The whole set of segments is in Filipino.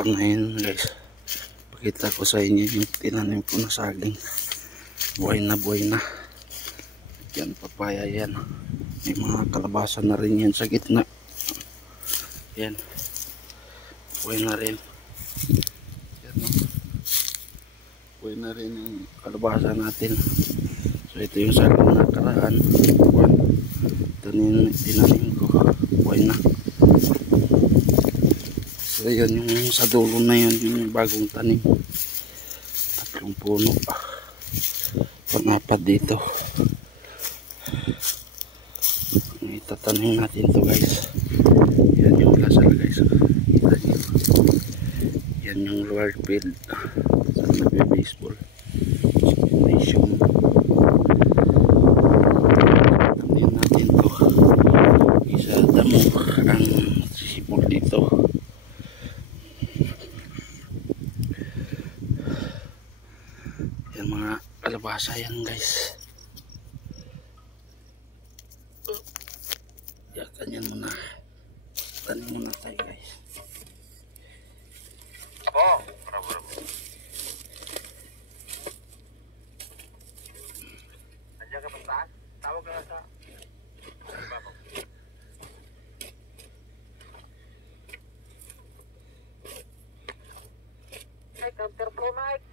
Ngayon guys, pakita ko sa inyo yung tinanim ko na saging. Buhay na buhay na. Yan, papaya yan. May mga kalabasa na rin yan sa gitna. Yan, buhay na rin. Yan, no? Buhay na rin yung kalabasa natin. So ito yung saging na karaan. Ito yung tinanim ko. Buhay na. So yun, yung sa dulo na yun, yung bagong tanim. 3 puno. Pang-4 dito. Itatanim natin to guys. Yan yung lasal guys. Kita nyo. Yan yung lower field. Sa nagbe-baseball. Gymnasium. Tanim natin to. Isa damo ang sipol dito. Yan mga kalabasa yan guys. Ya, ganyan muna. Tanim muna tayo guys. Oh, bravo. Nandiyan ka pa saan? Tawag ka na sa babaw. Ay, counter po, Mike.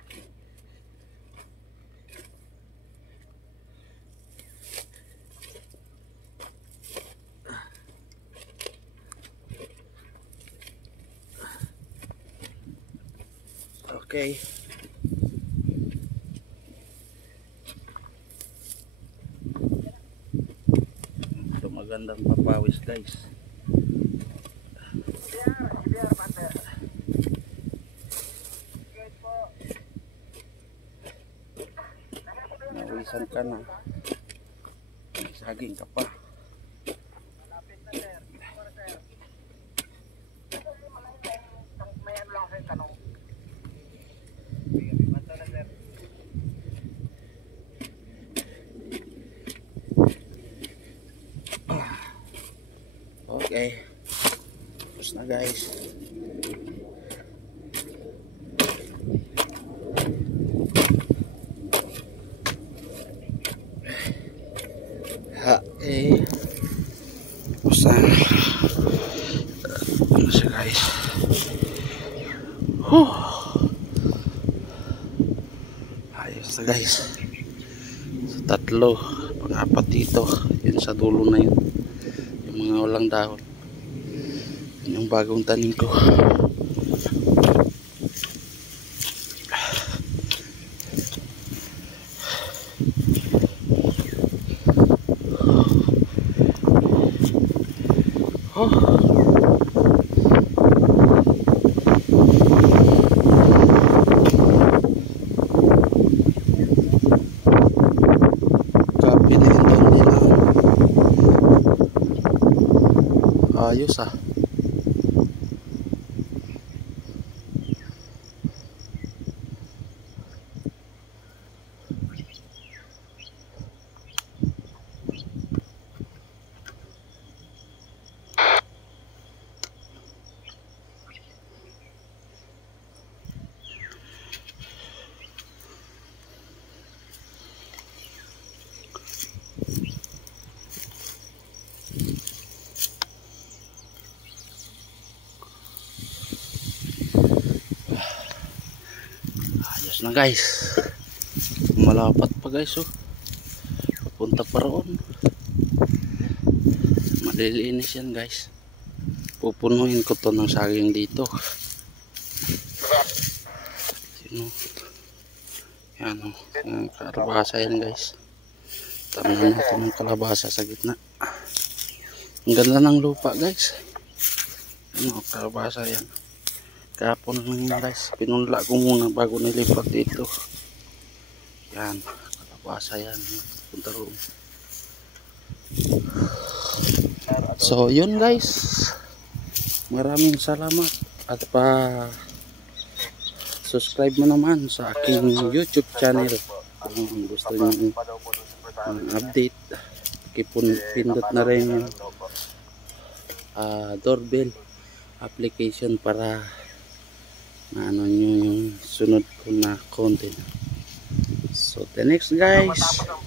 Okay. Ito magandang papawis guys. Biar, Pante. Nawisan ka na. May saging ka pa. Malapit na, sir. May ano lang sa tanong. Okay. Tapos na guys. Tapos na. Ano siya guys. Ayos na guys. So, 3, pang-4 dito. Yun sa dulo na yun. Yung mga walang dahon. Yun yung bagong tanim ko. Ayos ah. Na guys, malapat pa guys, oh. Papunta pa roon. Malilinis yan guys. Pupunuin ko to ng saging dito. Yan, oh. Yan, kalabasa yan guys. Tanaman natin ng kalabasa sa gitna. Ang ganda ng lupa guys. Ano, kalabasa yan. Kahapon lang yan guys, pinunla ko muna bago nilipat dito. Yan, kalabasa yan. Punta roon. So yun guys, maraming salamat. At subscribe mo naman sa aking YouTube channel. Kung gusto nyo update, pindot na rin yung doorbell application para na ano nyo yung sunod ko na content. So the next guys, Matapos ang